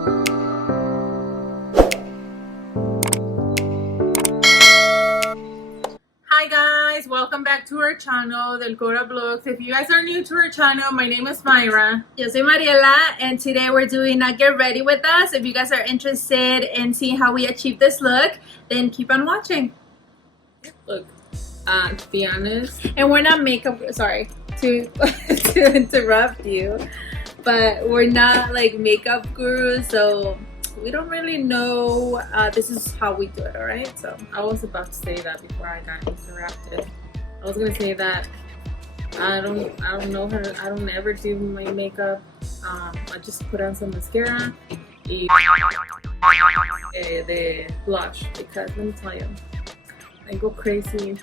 Hi guys, welcome back to our channel, DelCora Vlogs. If you guys are new to our channel, my name is Myra. Yo soy Mariela, and today we're doing a get ready with us. If you guys are interested in seeing how we achieve this look, then keep on watching. Look, to be honest, and we're not makeup, sorry to to interrupt you, but we're not like makeup gurus, so we don't really know. This is how we do it, all right? So I was about to say that before I got interrupted. I was gonna say that I don't know how to, I don't ever do my makeup. I just put on some mascara and the blush, because let me tell you, I go crazy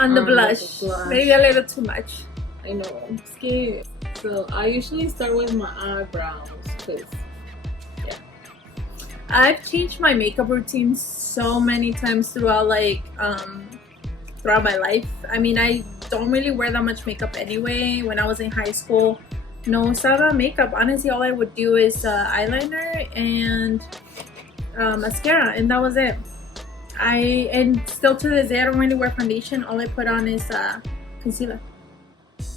on the blush. Maybe a little too much. I know, I'm scared. So I usually start with my eyebrows, because yeah, I've changed my makeup routine so many times throughout throughout my life. I mean, I don't really wear that much makeup anyway. When I was in high school, no usaba makeup. Honestly, all I would do is eyeliner and mascara, and that was it. And still to this day, I don't really wear foundation. All I put on is concealer.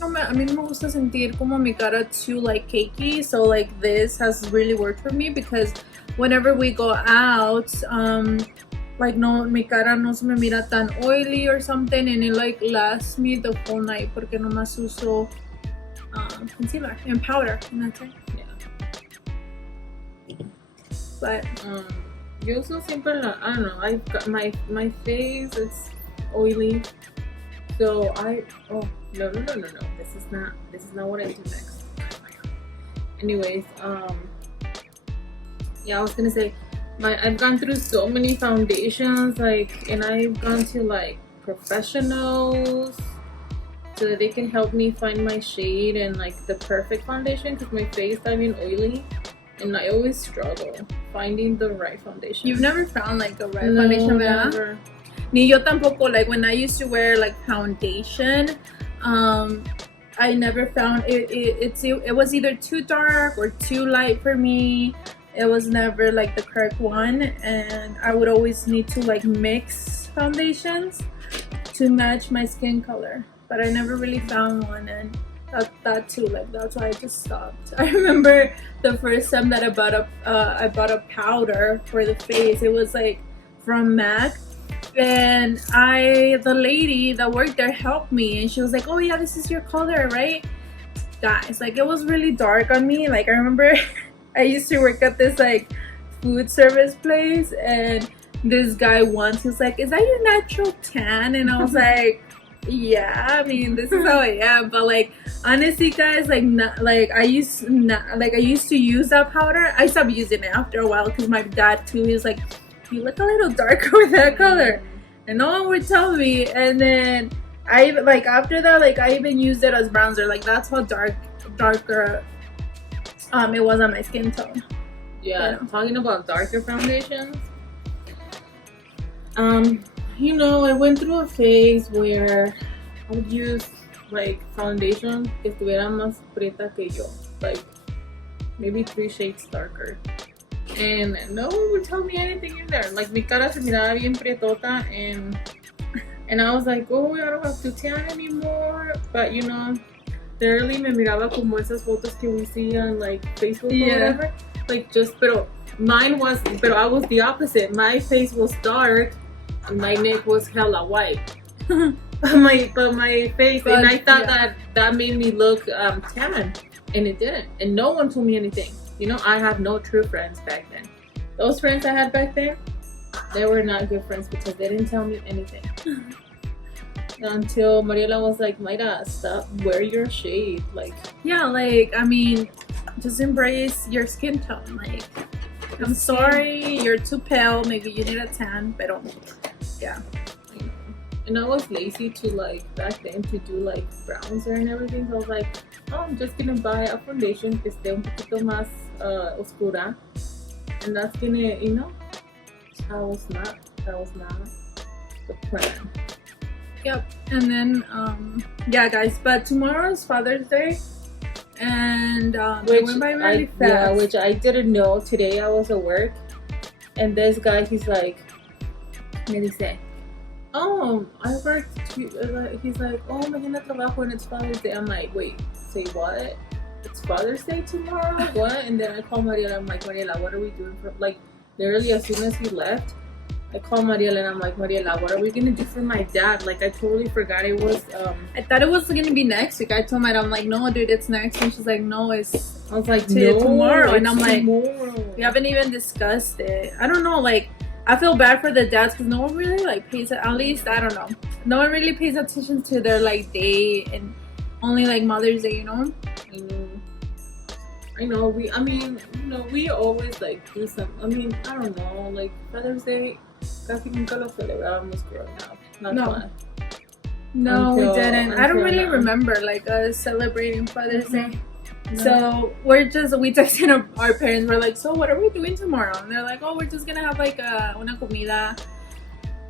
A mí no me gusta sentir como mi cara too like cakey, so like this has really worked for me, because whenever we go out, like no, mi cara no se me mira tan oily or something, and it like lasts me the whole night porque nomás uso concealer and powder, and that's it. Yeah. But yo uso siempre I don't know, I've got my face, it's oily, so no, this is not what I do next. Anyways, yeah, I was gonna say, I've gone through so many foundations, like, and I've gone to like professionals so that they can help me find my shade and like the perfect foundation, because my face is been oily and I always struggle finding the right foundation. You've never found like the right foundation, never. Ni yo tampoco. Like when I used to wear like foundation, I never found it. It was either too dark or too light for me. It was never like the correct one, and I would always need to like mix foundations to match my skin color, but I never really found one, and that too, like, that's why I just stopped. I remember the first time that I bought a powder for the face. It was like from MAC, and the lady that worked there helped me, and she was like, oh yeah, this is your color, right? Guys, like, it was really dark on me. Like, I remember I used to work at this like food service place, and this guy once, he was like, is that your natural tan? And I was like, yeah, I mean, this is how I am. But like, honestly guys, like, I used to use that powder. I stopped using it after a while, because my dad too, he was like, you look a little darker with that color, and no one would tell me. And then after that, like, I even used it as bronzer. Like, that's how darker it was on my skin tone. Yeah, talking about darker foundations, you know, I went through a phase where I would use like foundation que estuviera más preta que yo, like maybe 3 shades darker, and no one would tell me anything in there. Like, mi cara se miraba bien prietota, and I was like, oh, I don't have to tan anymore. But you know, literally me miraba como esas fotos que we see on like Facebook or whatever. Like, pero I was the opposite. My face was dark and my neck was hella white. but my face, and I thought that made me look tan, and it didn't. And no one told me anything. You know, I have no true friends back then. Those friends I had back then, they were not good friends, because they didn't tell me anything. Until Mariela was like, Mayra, stop, wear your shade. Like, yeah, like, I mean, just embrace your skin tone. Like, I'm sorry, you're too pale, maybe you need a tan, pero yeah. And I was lazy to like back then to do like bronzer and everything, so I was like, oh, I'm just gonna buy a foundation que esté un poquito más oscura, and that's gonna, you know, that was not the plan. Yep. And then yeah guys, but tomorrow is Father's Day, and it went by really fast. Yeah, which I didn't know. Today I was at work, and this guy, he's like, me dice, oh, I worked. He's like, oh, mañana trabajo and it's Father's Day. I'm like, wait, say what? It's Father's Day tomorrow? What? And then I call Mariela. I'm like, Mariela, what are we doing for, like, literally as soon as he left, I called Mariela and I'm like, Mariela, what are we gonna do for my dad? Like, I totally forgot it was I thought it was gonna be next week. I told my dad, I'm like, no, dude, it's next. And she's like, no, it's, I was like, no, tomorrow. And it's I'm like, tomorrow. we haven't even discussed it. I don't know, like, I feel bad for the dads because no one really like pays, at least, I don't know, no one really pays attention to their like day, and only like Mother's Day, you know? I know, we always like do some, I don't know, like Father's Day, casi nunca lo celebrábamos growing up. No, we didn't. I don't really remember like us celebrating Father's Day. No. So we texted our parents. We're like, so what are we doing tomorrow? And they're like, oh, we're just gonna have like una comida.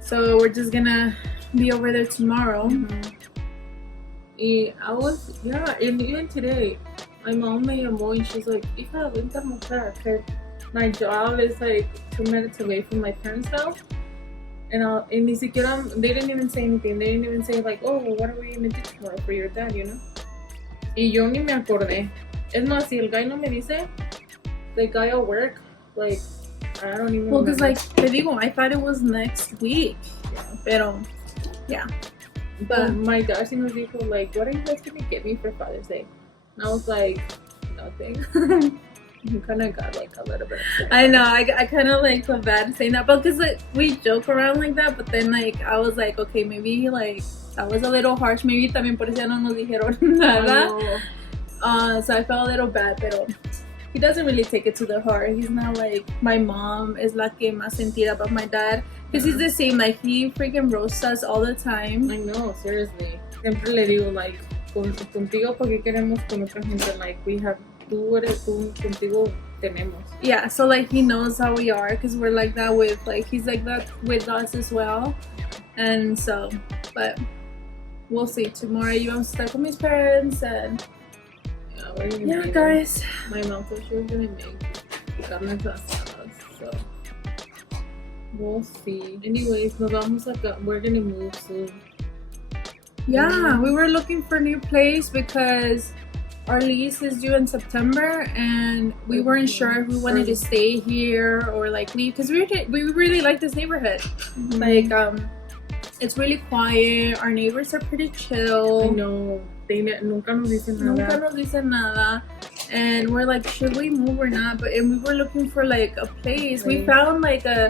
So we're just gonna be over there tomorrow. And even today, my mom me llamó and she's like, hija, vente a almorzar, okay? My job is like 2 minutes away from my parents' house. And ni siquiera, they didn't even say anything. They didn't even say like, oh, well, what are we gonna do tomorrow for your dad, you know? Y yo ni me acordé. Es más, si el guy no me dice, the guy at work, like, I don't even because like, te digo, I thought it was next week. Yeah. Pero, yeah. But my dad sí nos dijo, like, what are you guys gonna get me for Father's Day? And I was like, nothing. You kind of got like a little bit upset. I know, I kind of like feel bad saying that, but because like, we joke around like that, but then like I was like, okay, maybe like that was a little harsh. Maybe también por eso no nos dijeron nada. So I felt a little bad, pero he doesn't really take it to the heart. He's not like my mom is la que más sentida about my dad, because he's the same. Like he freaking roasts us all the time. I know, seriously. Siempre le digo like, contigo porque queremos con otra gente, like we have. Contigo tenemos. Yeah, so like he knows how we are, because we're like that with like, he's like that with us as well. And so, but we'll see. Tomorrow you want to start with my parents, and yeah, guys, my mom said she was gonna make carne asadas, so we'll see. Anyways, we're gonna move soon. Yeah, we were looking for a new place because our lease is due in September, and we weren't sure if we wanted to stay here or like leave, because we really like this neighborhood. Like it's really quiet. Our neighbors are pretty chill. I know, nunca nos dicen nada. And we're like, should we move or not? And we were looking for like a place. We found like a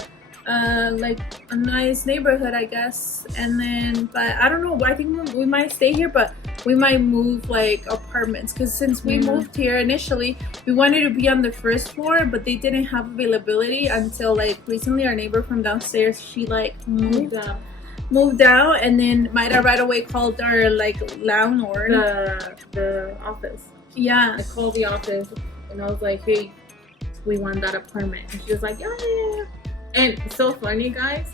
nice neighborhood, I guess, and then, but I don't know, I think we might stay here, but we might move like apartments, because since we moved here initially, we wanted to be on the first floor, but they didn't have availability until like recently. Our neighbor from downstairs, she like moved out, and then Mayra right away called our like landlord, the office. Yeah, I called the office and I was like, hey, we want that apartment, and she was like, yeah. And so funny, guys.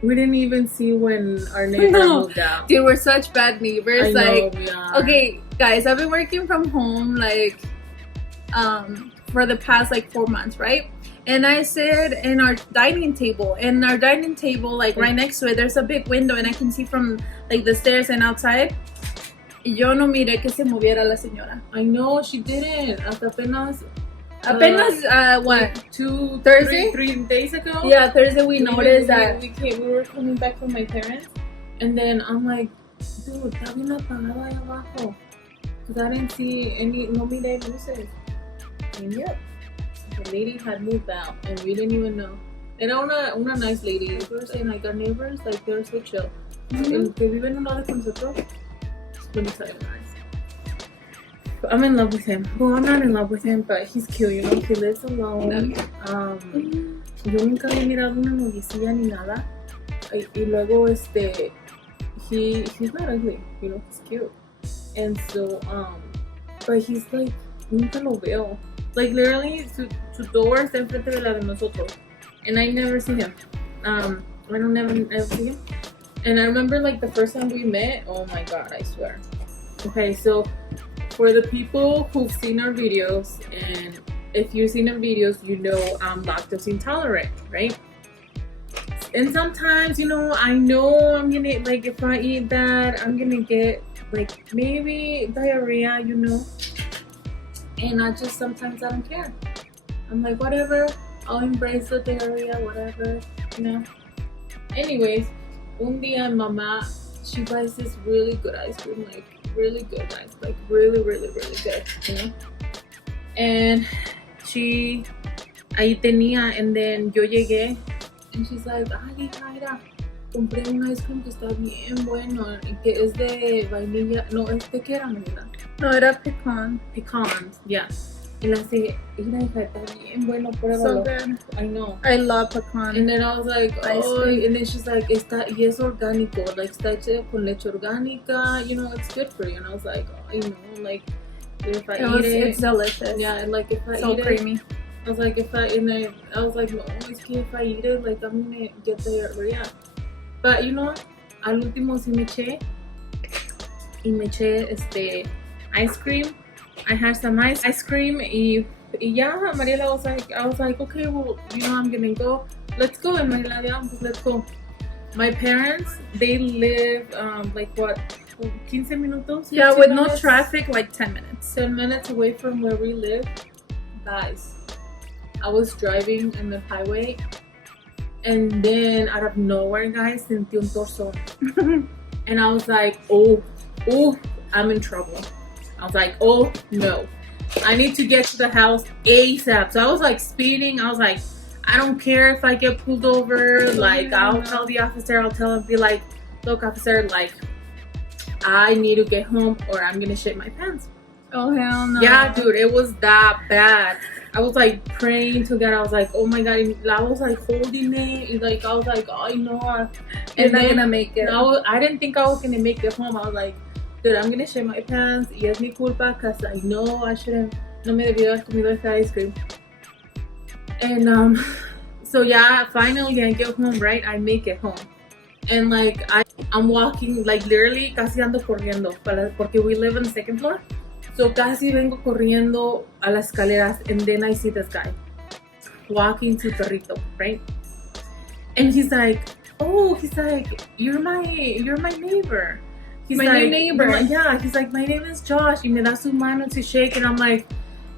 We didn't even see when our neighbor moved out. Dude, we're such bad neighbors. I know we are. Okay, guys, I've been working from home like for the past like 4 months, right? And I sit in our dining table, like right next to it, there's a big window, and I can see from like the stairs and outside. Yo no miré que se moviera la señora. I know, she didn't. Hasta apenas what? Like Thursday? 3 days ago? Yeah, Thursday we noticed that. We were coming back from my parents, and then I'm like, dude, está bien apagado ahí abajo. Because I didn't see no miré luces. And yep, the lady had moved out, and we didn't even know. Era una nice lady. We were saying, like, our neighbors, like, they're so chill. El que vive en un lado con nosotros, let me tell you guys. I'm in love with him. Well, I'm not in love with him, but he's cute, you know. He lives alone. Yo nunca había mirado una noviecilla ni nada. Y luego, he's not ugly, you know. He's cute. And so, but he's like, nunca lo veo. Like, literally, su door está enfrente de la de nosotros. And I never see him. I don't never see him. And I remember, like, the first time we met, oh my God, I swear. Okay, so for the people who've seen our videos, and if you've seen our videos, you know I'm lactose intolerant, right? And sometimes, you know, I know I'm gonna, like, if I eat that, I'm gonna get, like, maybe diarrhea, you know? And sometimes I don't care. I'm like, whatever, I'll embrace the diarrhea, whatever, you know? Anyways, un día mamá, she buys this really good ice cream, like, really good guys, like, really, really, really good, you know? And ahí tenía, and then yo llegué, and she's like, ay, Jaira, compré un ice cream que está bien bueno, que es de vainilla, no, ¿de qué era, Mariela? No, era pecan. Pecans, yeah. Y la dije, mira, hija, está bien bueno, pruébalo. So good. I know. I love pecan. And then I was like, Ice oh, cream. and then she's like, y es orgánico, like, está hecho con leche orgánica, you know, it's good for you. And I was like, oh, you know, like, if I eat it, it's delicious. yeah, and like, if I So eat creamy. it, I was like, I was like, no, es que if I eat it, like, I'm gonna get diarrhea. But, you know, al último sí me eché, ice cream. I had some ice cream, y yeah, Mariela was like, I was like, okay, well, you know, I'm gonna go, let's go. And Mariela, yeah, let's go. My parents, they live, like, what, 15 minutos? Yeah, with minutes? no traffic, like 10 minutes. 10 minutes away from where we live. Guys, I was driving in the highway, and then out of nowhere, guys, sentí un torzón. And I was like, oh, I'm in trouble. I was like, oh no, I need to get to the house ASAP. So I was like speeding. I was like, I don't care if I get pulled over. Like, I'll tell the officer, I'll tell him, be like, look, officer, like, I need to get home or I'm gonna shit my pants. Oh, hell no. Yeah, dude, it was that bad. I was like praying to God. I was like, oh my God. And I was like holding it. And, like, I was like, oh, you know. You're not gonna make it. I didn't think I was gonna make it home. I was like, dude, I'm gonna shit my pants. Y es mi culpa, because I know I shouldn't. No me debió haber comido esta ice cream. And so yeah, finally I get home, right? I make it home. And like I'm walking, like literally casi ando corriendo porque we live on the second floor. So casi vengo corriendo a las escaleras, and then I see this guy walking to Perrito, right? And he's like, you're my neighbor. He's my like, new neighbor. Yeah, he's like, my name is Josh. Y me da su mano to shake, and I'm like,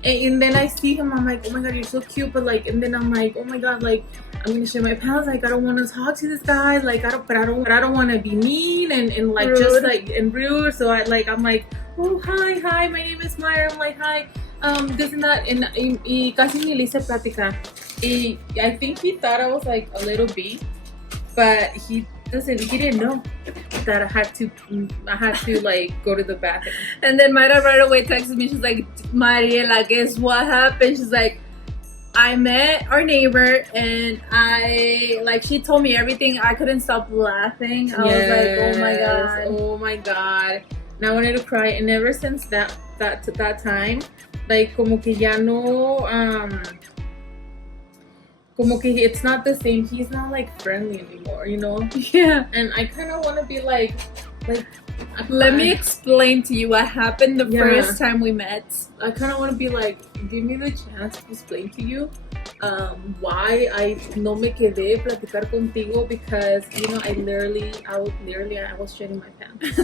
and then I see him, I'm like, oh my God, you're so cute. But like, and then I'm like, oh my God, like, I'm gonna share my pants. Like, I don't want to talk to this guy. Like, I don't want to be mean and like rude. Just like and rude. So I'm like, oh hi, my name is Maya. I'm like, hi, this and that, and y casi ni le hice plática. I think he thought I was like a little bee, but he didn't know that I had to like go to the bathroom. And then Mayra right away texted me. She's like, Mariela, guess what happened? She's like, I met our neighbor, and she told me everything. I couldn't stop laughing. I was like, oh my God. And I wanted to cry. And ever since that time, like, como que ya no, como que it's not the same. He's not like friendly anymore, you know? Yeah. And I kind of want to be like let me explain to you what happened the first time we met. I kind of want to be like, give me the chance to explain to you why I no me quedé platicar contigo, because, you know, I was shitting my pants.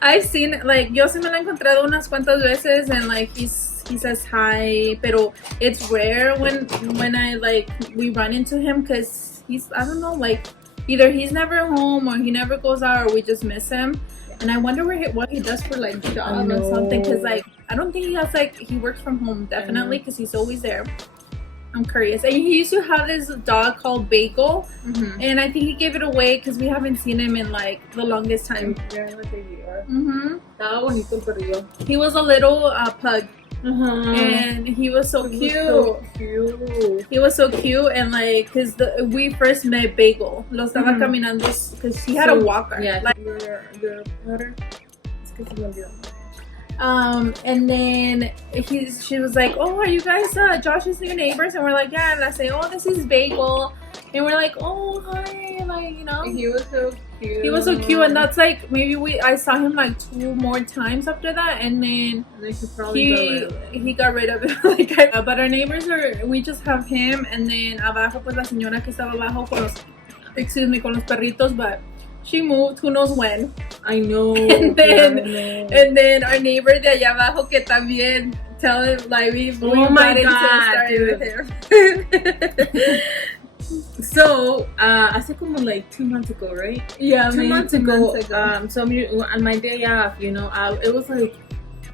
I've seen, like, yo sí me lo he encontrado unas cuantas veces, and like he says hi, pero it's rare when we run into him, because he's, I don't know, like, either he's never home or he never goes out, or we just miss him. And I wonder what he does for like job or something, because like I don't think he has, like, he works from home definitely, because he's always there. I'm curious. And he used to have this dog called Bagel, and I think he gave it away because we haven't seen him in like the longest time. Yeah, like a year. Estaba bonito el perrillo. He was a little pug. And he was so cute. He was so cute, and like, cause we first met Bagel. Lo estaba caminando, cause he had a walker. Yeah, like your powder. And then she was like, oh, are you guys Josh's new neighbors? And we're like, yeah. And I say, oh, this is Bagel. And we're like, oh, hi, like, you know. He was so cute. He was so cute, and that's like maybe I saw him like 2 more times after that, and then he got rid of it. Like, but our neighbors we just have him, and then abajo pues la señora que estaba abajo con los perritos, but she moved, who knows when. I know. And then our neighbor de allá abajo que también tell him like we got into a story with him. So, hace como like 2 months ago, right? Yeah, 2 months ago. So on my day off, you know, it was like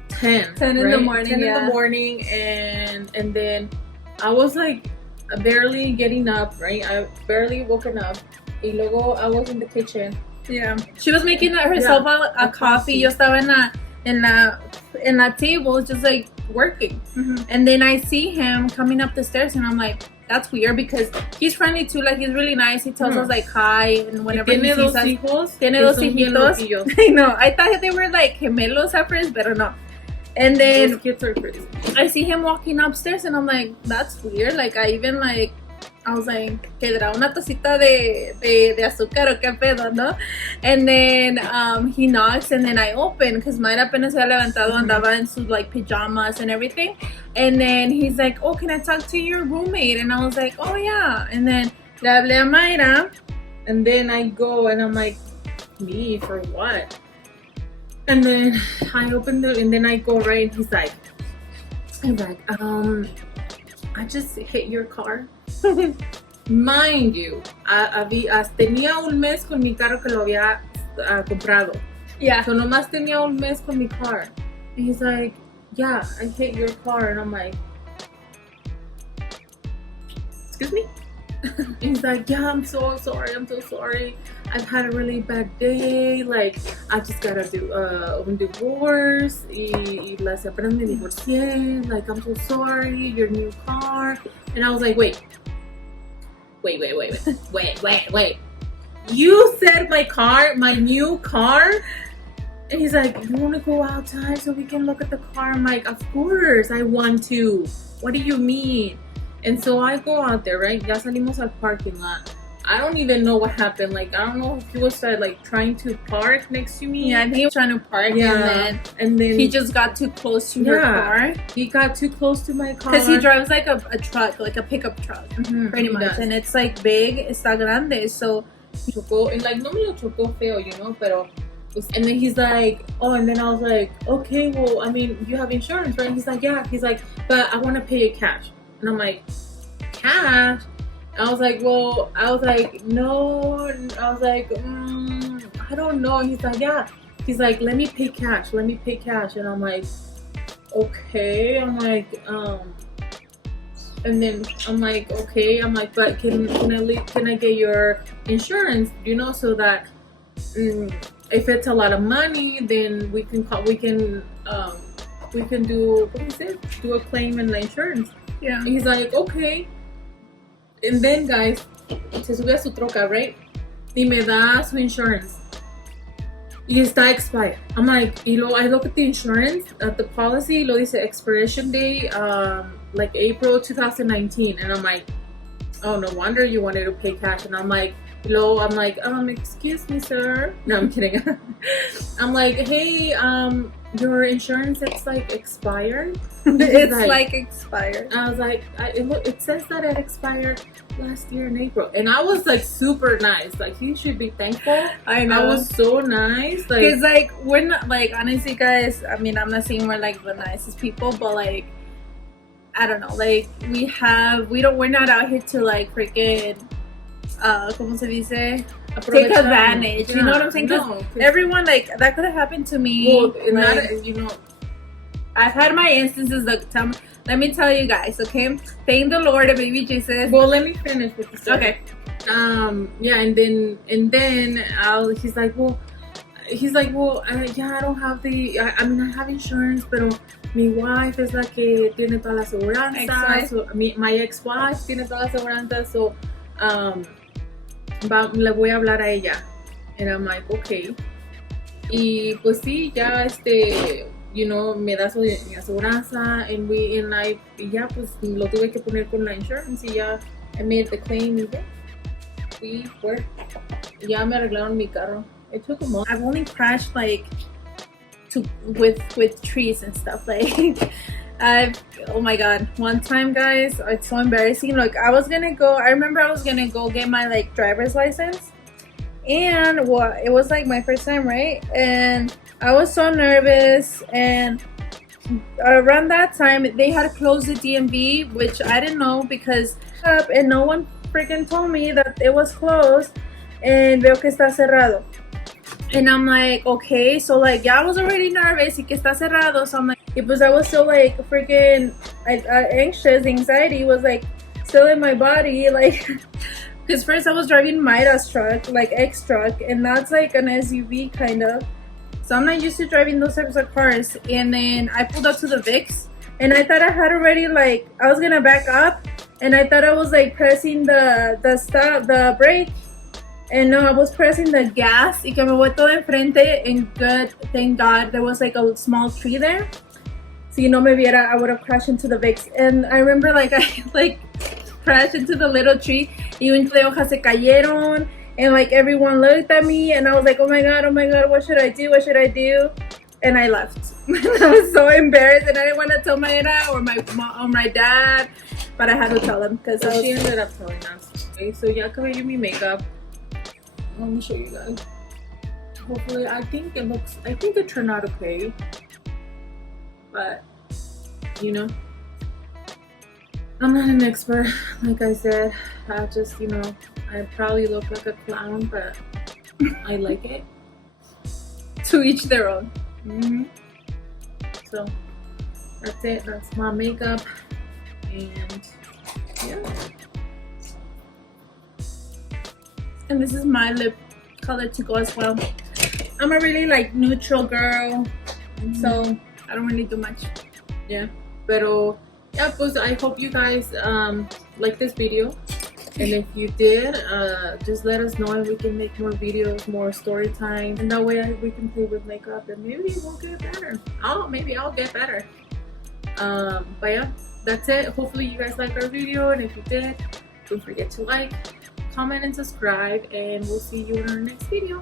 10 in the morning. 10 in the morning, and then I was like barely getting up, right? I barely woken up. Y luego I was in the kitchen. Yeah, she was making herself a coffee. Yo estaba en la table, just like working. And then I see him coming up the stairs, and I'm like, that's weird, because he's friendly too. Like, he's really nice. He tells us like hi, and whenever he sees us, tiene dos hijitos. I know. I thought they were like gemelos at first, but no. And then those kids are crazy. I see him walking upstairs, and I'm like, that's weird. Like, I was like, ¿qué era una tacita de azúcar o qué pedo, no? And then he knocks, and then I open, because Mayra apenas se había levantado, andaba en sus like pajamas and everything. And then he's like, oh, can I talk to your roommate? And I was like, oh yeah. And then le hablé a Mayra, and then I go, and I'm like, me for what? And then I open and then I go, right, and he's like, I just hit your car. Mind you, tenía un mes con mi carro que lo había comprado. Yeah. So nomás tenía un mes con mi car. And he's like, yeah, I hit your car. And I'm like, excuse me? And he's like, yeah, I'm so sorry. I've had a really bad day. Like, I just gotta do un divorce. Y apenas me divorcié. Like, I'm so sorry. Your new car. And I was like, wait. You said my new car? And he's like, you want to go outside so we can look at the car? I'm like, of course I want to. What do you mean? And so I go out there, right? Ya salimos al parking lot. I don't even know what happened. Like, I don't know if he was like trying to park next to me. Yeah, I think he was trying to park, and then he just got too close to her car. He got too close to my car. Because he drives like a truck, like a pickup truck, pretty much. Does. And it's like big, está grande, so... Chocó, and like, no me lo chocó feo, you know, pero... And then he's like, oh, and then I was like, okay, well, I mean, you have insurance, right? And he's like, yeah. He's like, but I want to pay you cash. And I'm like, cash? I was like, no. I was like, I don't know. He's like, yeah. He's like, let me pay cash. And I'm like, okay. I'm like, and then I'm like, okay. I'm like, but can I get your insurance? You know, so that if it's a lot of money, then we can do, what is it? Do a claim in the insurance. Yeah. And he's like, okay. And then, guys, se sube a su troca, right? Y me da su insurance. Y está expired. I'm like, I look at the insurance, at the policy, lo dice expiration date, like April 2019. And I'm like, oh, no wonder you wanted to pay cash. And I'm like, excuse me, sir. No, I'm kidding. I'm like, hey, your insurance, it's like expired. It's like expired. I was like, it says that it expired last year in April. And I was like super nice. Like, he should be thankful. I know. I was so nice. Like, because like, we're not, like, honestly, guys, I mean, I'm not saying we're like the nicest people, but like, I don't know, like, we're not out here to like freaking ¿cómo se dice? Take advantage. Yeah. You know what I'm saying? Because everyone, like, that could have happened to me. Well, like, you know, I've had my instances. Like, let me tell you guys, okay? Thank the Lord, baby Jesus. Well, let me finish with the story. Okay. Yeah, and then he's like, yeah, I don't have I mean, I have insurance, pero mi wife es la que tiene toda la aseguranza. So, my ex-wife tiene toda la aseguranza, so le voy a hablar a ella. And I'm like, okay. Y pues sí, ya you know, me da mi aseguranza, and I, ya, pues, lo tuve que poner con la insurance, y ya, I made the claim, y ya, ya me arreglaron mi carro. It took a month. I've only crashed like with trees and stuff. Like oh my god, one time, guys, it's so embarrassing. Like I remember I was gonna go get my like driver's license, and it was like my first time, right? And I was so nervous, and around that time they had closed the DMV, which I didn't know because and no one freaking told me that it was closed, and veo que está cerrado. And I'm like, okay, so like, yeah, I was already nervous, y que está cerrado, so I'm like, because I was still like freaking anxious, anxiety was like still in my body, like, because first I was driving Maida's truck, like X truck, and that's like an SUV kind of, so I'm not used to driving those types of cars. And then I pulled up to the VIX, and I thought I had already, like, I was gonna back up, and I thought I was like pressing the brake. And no, I was pressing the gas, y que me voy todo enfrente, and good, thank God, there was like a small tree there. Si no me viera, I would have crashed into the VIX. And I remember like I like crashed into the little tree, y un de hojas se cayeron, and like everyone looked at me, and I was like, oh my god, what should I do, and I left. I was so embarrassed, and I didn't want to tell Mayra or my mom or my dad, but I had to tell them, because she ended up telling us. Okay, so ya acabé yo mi makeup. Let me show you guys. Hopefully, I think it turned out okay, but you know, I'm not an expert, like I said. I just, you know, I probably look like a clown, but I like it. To each their own. So that's it. That's my makeup, and yeah. And this is my lip color to go as well. I'm a really like neutral girl, so I don't really do much. Yeah, pero yeah, pues I hope you guys like this video, and if you did, just let us know, and we can make more videos, more story time, and that way we can play with makeup, and maybe we'll get better. Maybe I'll get better. But yeah, that's it. Hopefully you guys liked our video, and if you did, don't forget to like, comment, and subscribe, and we'll see you in our next video.